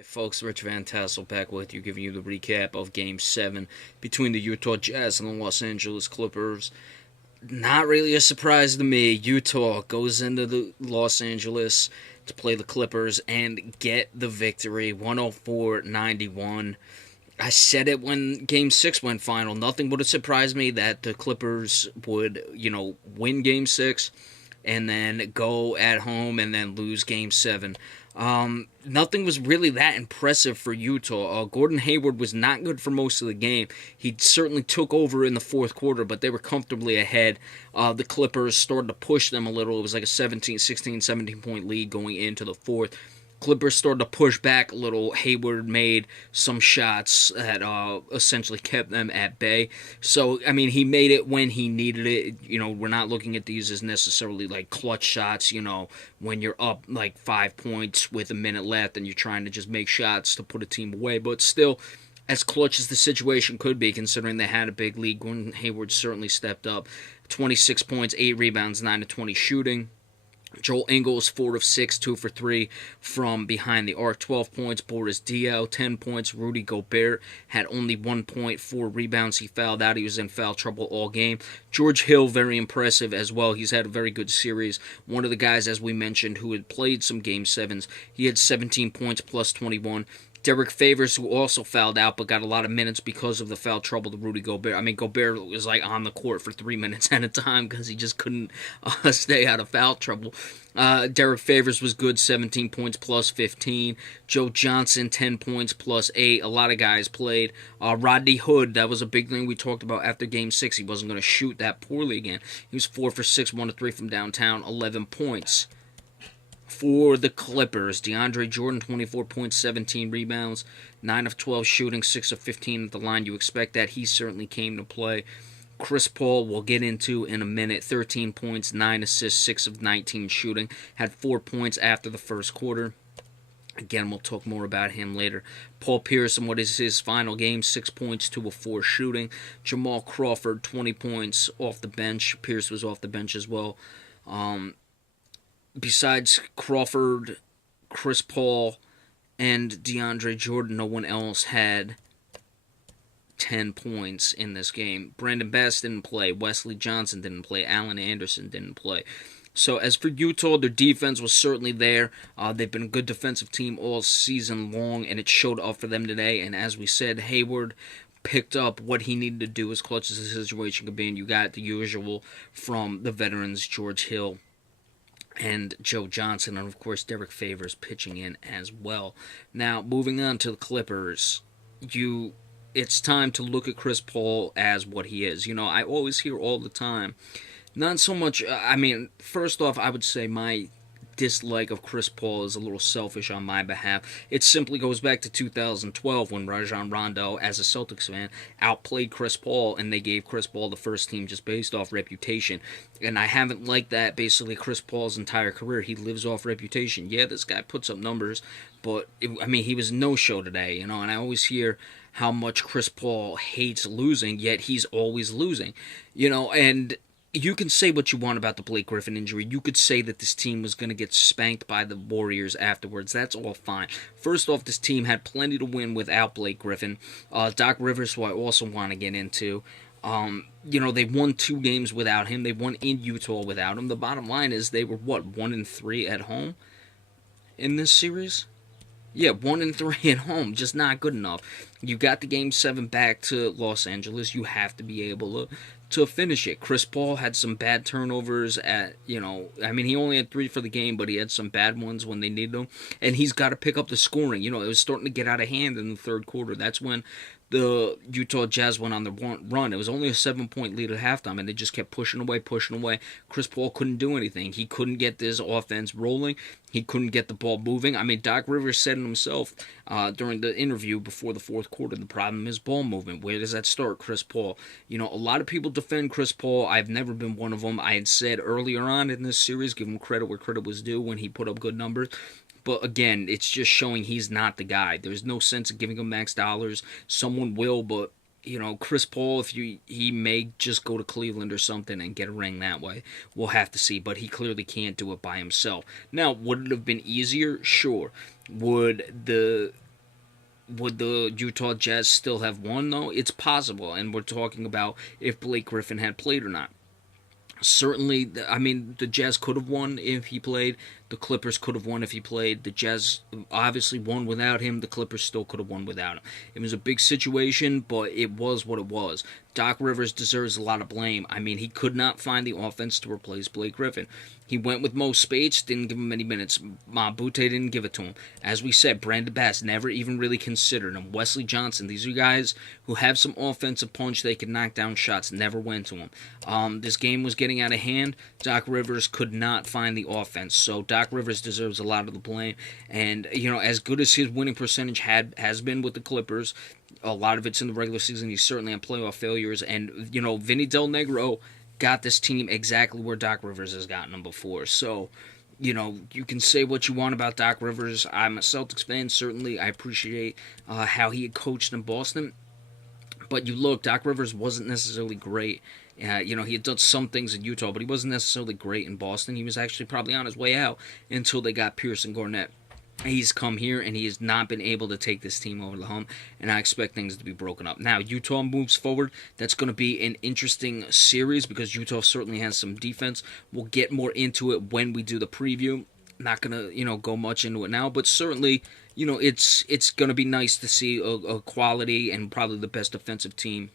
Hey folks, Rich Van Tassel back with you, giving you the recap of Game 7 between the Utah Jazz and the Los Angeles Clippers. Not really a surprise to me. Utah goes into the Los Angeles to play the Clippers and get the victory, 104-91. I said it when Game 6 went final. Nothing would have surprised me that the Clippers would, win Game 6 and then go at home and then lose Game 7. Nothing was really that impressive for Utah. Gordon Hayward was not good for most of the game. He certainly took over in the fourth quarter, but they were comfortably ahead. The Clippers started to push them a little. It was like a 17, 16, 17 point lead going into the fourth. Clippers started to push back a little. Hayward made some shots that essentially kept them at bay. So, I mean, he made it when he needed it. We're not looking at these as necessarily like clutch shots, when you're up like 5 points with a minute left and you're trying to just make shots to put a team away. But still, as clutch as the situation could be, considering they had a big lead, Gordon Hayward certainly stepped up. 26 points, 8 rebounds, 9 of 20 shooting. Joel Ingles, 4 of 6, 2 for 3 from behind the arc, 12 points. Boris Diaw, 10 points. Rudy Gobert had only 1 point, 4 rebounds. He fouled out. He was in foul trouble all game. George Hill, very impressive as well. He's had a very good series. One of the guys, as we mentioned, who had played some Game 7s. He had 17 points plus 21. Derek Favors, who also fouled out but got a lot of minutes because of the foul trouble to Rudy Gobert. I mean, Gobert was like on the court for 3 minutes at a time because he just couldn't stay out of foul trouble. Derek Favors was good, 17 points plus 15. Joe Johnson, 10 points plus 8. A lot of guys played. Rodney Hood, that was a big thing we talked about after Game 6. He wasn't going to shoot that poorly again. He was 4 for 6, 1 of 3 from downtown, 11 points. For the Clippers, DeAndre Jordan, 24 points, 17 rebounds, 9 of 12 shooting, 6 of 15 at the line. You expect that. He certainly came to play. Chris Paul, we'll get into in a minute, 13 points, 9 assists, 6 of 19 shooting. Had 4 points after the first quarter. Again, we'll talk more about him later. Paul Pierce, in what is his final game, 6 points, 2 of 4 shooting. Jamal Crawford, 20 points off the bench. Pierce was off the bench as well. Besides Crawford, Chris Paul, and DeAndre Jordan, no one else had 10 points in this game. Brandon Bass didn't play. Wesley Johnson didn't play. Allen Anderson didn't play. So as for Utah, their defense was certainly there. They've been a good defensive team all season long, and it showed up for them today. And as we said, Hayward picked up what he needed to do as clutch as the situation could be, and you got the usual from the veterans, George Hill and Joe Johnson, and of course Derek Favors pitching in as well. Now, moving on to the Clippers, it's time to look at Chris Paul as what he is. I always hear all the time, not so much, first off, I would say my dislike of Chris Paul is a little selfish on my behalf. It simply goes back to 2012 when Rajon Rondo, as a Celtics fan, outplayed Chris Paul, and they gave Chris Paul the first team just based off reputation. And I haven't liked that basically Chris Paul's entire career. He lives off reputation. Yeah, this guy puts up numbers, but he was no-show today, and I always hear how much Chris Paul hates losing, yet he's always losing, and you can say what you want about the Blake Griffin injury. You could say that this team was going to get spanked by the Warriors afterwards. That's all fine. First off, this team had plenty to win without Blake Griffin. Doc Rivers, who I also want to get into. They won 2 games without him. They won in Utah without him. The bottom line is they were, 1-3 at home in this series? Yeah, 1-3 at home, just not good enough. You got the Game 7 back to Los Angeles. You have to be able to finish it. Chris Paul had some bad turnovers he only had 3 for the game, but he had some bad ones when they needed them. And he's got to pick up the scoring. It was starting to get out of hand in the third quarter. That's when the Utah Jazz went on the run. It was only a 7-point lead at halftime, and they just kept pushing away. Chris Paul couldn't do anything. He couldn't get this offense rolling. He couldn't get the ball moving. Doc Rivers said it himself during the interview before the fourth quarter. The problem is ball movement. Where does that start? Chris Paul. A lot of people defend Chris Paul. I've never been one of them. I had said earlier on in this series, give him credit where credit was due when he put up good numbers. But again, it's just showing he's not the guy. There's no sense of giving him max dollars. Someone will, but Chris Paul, he may just go to Cleveland or something and get a ring that way. We'll have to see, but he clearly can't do it by himself. Now, would it have been easier? Sure. Would the Would the Utah Jazz still have won, though? It's possible, and we're talking about if Blake Griffin had played or not. Certainly, I mean, the Jazz could have won if he played. The Clippers could have won if he played. The Jazz obviously won without him. The Clippers still could have won without him. It was a big situation, but it was what it was. Doc Rivers deserves a lot of blame. I mean, he could not find the offense to replace Blake Griffin. He went with Mo Spates, didn't give him many minutes. Butte didn't give it to him. As we said, Brandon Bass never even really considered him. Wesley Johnson, these are guys who have some offensive punch. They can knock down shots. Never went to him. This game was getting out of hand. Doc Rivers could not find the offense. So Doc Rivers deserves a lot of the blame. And, as good as his winning percentage has been with the Clippers, a lot of it's in the regular season. He's certainly had playoff failures. And, Vinny Del Negro got this team exactly where Doc Rivers has gotten them before. So, you can say what you want about Doc Rivers. I'm a Celtics fan, certainly. I appreciate how he had coached in Boston. But you look, Doc Rivers wasn't necessarily great. He had done some things in Utah, but he wasn't necessarily great in Boston. He was actually probably on his way out until they got Pierce and Garnett. He's come here and he has not been able to take this team over the hump, and I expect things to be broken up. Now, Utah moves forward. That's going to be an interesting series because Utah certainly has some defense. We'll get more into it when we do the preview. Not going to, go much into it now, but certainly, it's going to be nice to see a quality and probably the best defensive team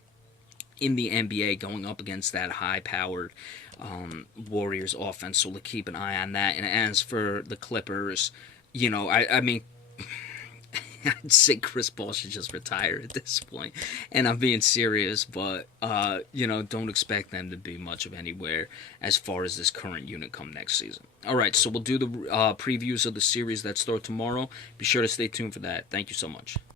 in the NBA going up against that high-powered Warriors offense. So we'll keep an eye on that. And as for the Clippers, I mean, I'd say Chris Paul should just retire at this point. And I'm being serious, but, don't expect them to be much of anywhere as far as this current unit come next season. All right, so we'll do the previews of the series that start tomorrow. Be sure to stay tuned for that. Thank you so much.